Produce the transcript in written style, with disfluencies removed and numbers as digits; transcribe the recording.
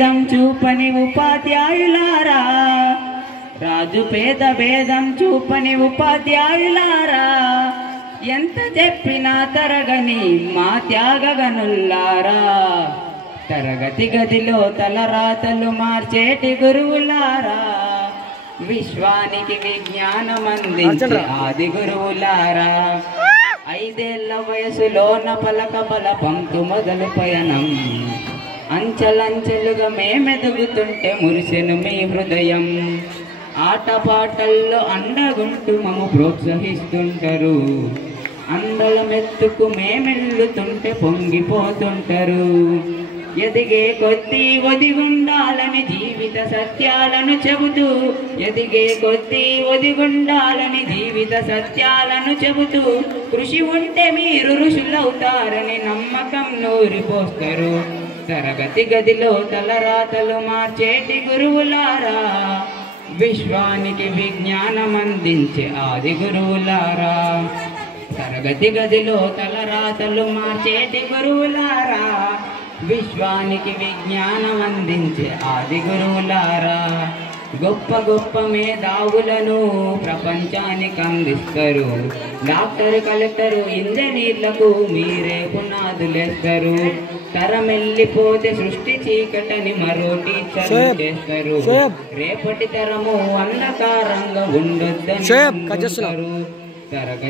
చూపని ఉపాధ్యాయులారా, రాజు పేద భేదం చూపని ఉపాధ్యాయులారా, ఎంత చెప్పినా తరగని మా త్యాగగనుల్లారా, తరగతి గదిలో తలరాతలు మార్చేటి గురువులారా, విశ్వానికి విజ్ఞానం అందించే ఆది గురువులారా, 5 ఏళ్ల వయసులోన పలక బల పంతు మొదలు పయనం, అంచెలంచెలుగా మేమెదుగుతుంటే మురిసెను మీ హృదయం, ఆటపాటల్లో అండగుంటూ మమ్ము ప్రోత్సహిస్తుంటారు, అందల మెత్తుకు మేమెల్లుతుంటే పొంగిపోతుంటారు, ఎదిగే కొద్దీ ఒదిగుండాలని జీవిత సత్యాలను చెబుతూ, ఎదిగే కొద్దీ ఒదిగుండాలని జీవిత సత్యాలను చెబుతూ, కృషి ఉంటే మీరు ఋషులవుతారని నమ్మకం నూరిపోస్తారు, తరగతి గదిలో తలరాతలు మార్చేటి గురువులారా, విశ్వానికి విజ్ఞానం అందించే ఆది గురువులారా, తరగతి గదిలో తలరాతలు మార్చేటి గురువులారా, విశ్వానికి విజ్ఞానం అందించే ఆది గురువులారా, గొప్ప గొప్ప మేధావులను ప్రపంచానికి అందిస్తారు, డాక్టర్ కలెక్టర్ ఇంజనీర్లకు మీరే పునాదులేస్తారు, తరమెల్లిపోతే సృష్టి చీకటని మరో టీచర్ చేస్తారు, రేపటి తరము అంధకారంగా ఉండొద్దని తరగతి